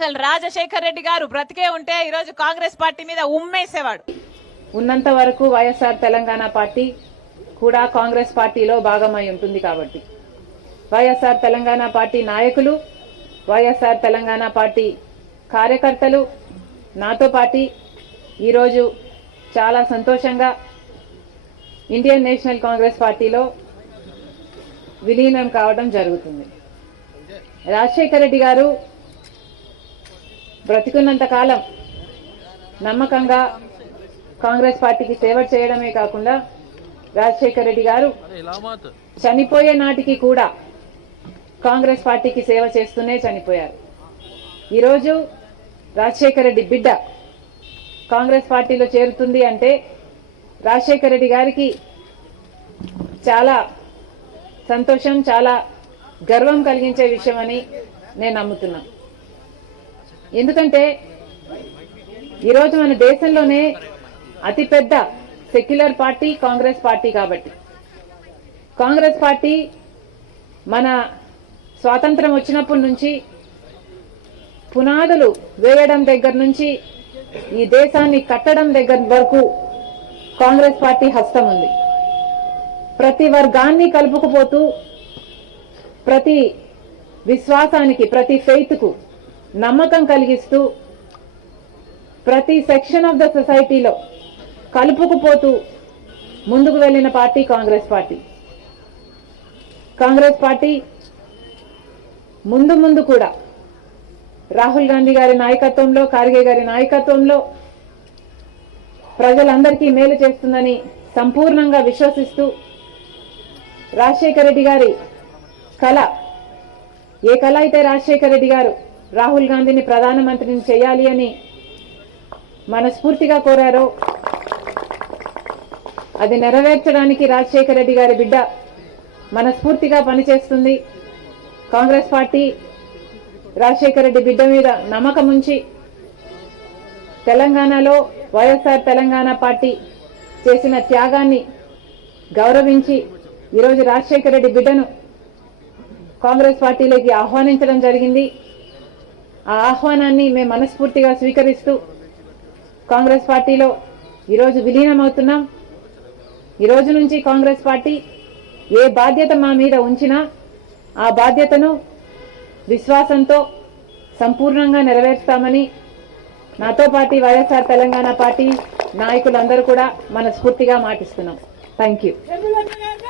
అసలు రాజశేఖర్ రెడ్డి గారు బ్రతికే ఉంటే ఈ రోజు కాంగ్రెస్ పార్టీ మీద ఉమ్మేసేవాడు ఉన్నంత వరకు వైఎస్ఆర్ తెలంగాణ పార్టీ కూడా కాంగ్రెస్ పార్టీలో భాగమై ఉంటుంది కాబట్టి వైఎస్ఆర్ తెలంగాణ పార్టీ నాయకులు వైఎస్ఆర్ తెలంగాణ పార్టీ కార్యకర్తలు నాతో పాటి ఈరోజు చాలా సంతోషంగా ఇండియన్ నేషనల్ కాంగ్రెస్ పార్టీలో విలీనం కావడం జరుగుతుంది రాజశేఖర రెడ్డి గారు బ్రతికున్నంత కాలం నమ్మకంగా కాంగ్రెస్ పార్టీకి సేవ చేయడమే కాకుండా రాజశేఖర రెడ్డి గారు చనిపోయే నాటికి కూడా కాంగ్రెస్ పార్టీకి సేవ చేస్తూనే చనిపోయారు ఈరోజు రాజశేఖర రెడ్డి బిడ్డ కాంగ్రెస్ పార్టీలో చేరుతుంది అంటే రాజశేఖర రెడ్డి గారికి చాలా సంతోషం చాలా గర్వం కలిగించే విషయం అని నేను నమ్ముతున్నాను ఎందుకంటే ఈరోజు మన దేశంలోనే అతిపెద్ద సెక్యులర్ పార్టీ కాంగ్రెస్ పార్టీ కాబట్టి కాంగ్రెస్ పార్టీ మన స్వాతంత్రం వచ్చినప్పటి నుంచి పునాదులు వేయడం దగ్గర నుంచి ఈ దేశాన్ని కట్టడం దగ్గర వరకు కాంగ్రెస్ పార్టీ హస్తం ఉంది ప్రతి వర్గాన్ని కలుపుకుపోతూ ప్రతి విశ్వాసానికి ప్రతి ఫెయిత్కు నమ్మకం కలిగిస్తూ ప్రతి సెక్షన్ ఆఫ్ ద సొసైటీలో కలుపుకుపోతూ ముందుకు వెళ్ళిన party Congress party Congress party ముందు ముందు కూడా రాహుల్ గాంధీ గారి నాయకత్వంలో ఖార్గే గారి నాయకత్వంలో ప్రజలందరికీ మేలు చేస్తుందని సంపూర్ణంగా విశ్వసిస్తూ రాజశేఖర రెడ్డి గారి కళ ఏ కళ అయితే రాజశేఖర రెడ్డి గారు రాహుల్ గాంధీని ప్రధానమంత్రిని చేయాలి అని మనస్ఫూర్తిగా కోరారో అది నెరవేర్చడానికి రాజశేఖర రెడ్డి గారి బిడ్డ మనస్ఫూర్తిగా పనిచేస్తుంది కాంగ్రెస్ పార్టీ రాజశేఖర రెడ్డి బిడ్డ మీద నమ్మకం ఉంచి తెలంగాణలో వైఎస్ఆర్ తెలంగాణ పార్టీ చేసిన త్యాగాన్ని గౌరవించి ఈరోజు రాజశేఖర రెడ్డి బిడ్డను కాంగ్రెస్ పార్టీలోకి ఆహ్వానించడం జరిగింది ఆ ఆహ్వానాన్ని మేము మనస్ఫూర్తిగా స్వీకరిస్తూ కాంగ్రెస్ పార్టీలో ఈరోజు విలీనమవుతున్నాం ఈరోజు నుంచి కాంగ్రెస్ పార్టీ ఏ బాధ్యత మా మీద ఉంచినా ఆ బాధ్యతను విశ్వాసంతో సంపూర్ణంగా నెరవేర్స్తామని నాతో పాటు వైఎస్ఆర్ తెలంగాణ పార్టీ నాయకులందరూ కూడా మనస్ఫూర్తిగా మాటిస్తున్నాం థ్యాంక్ యూ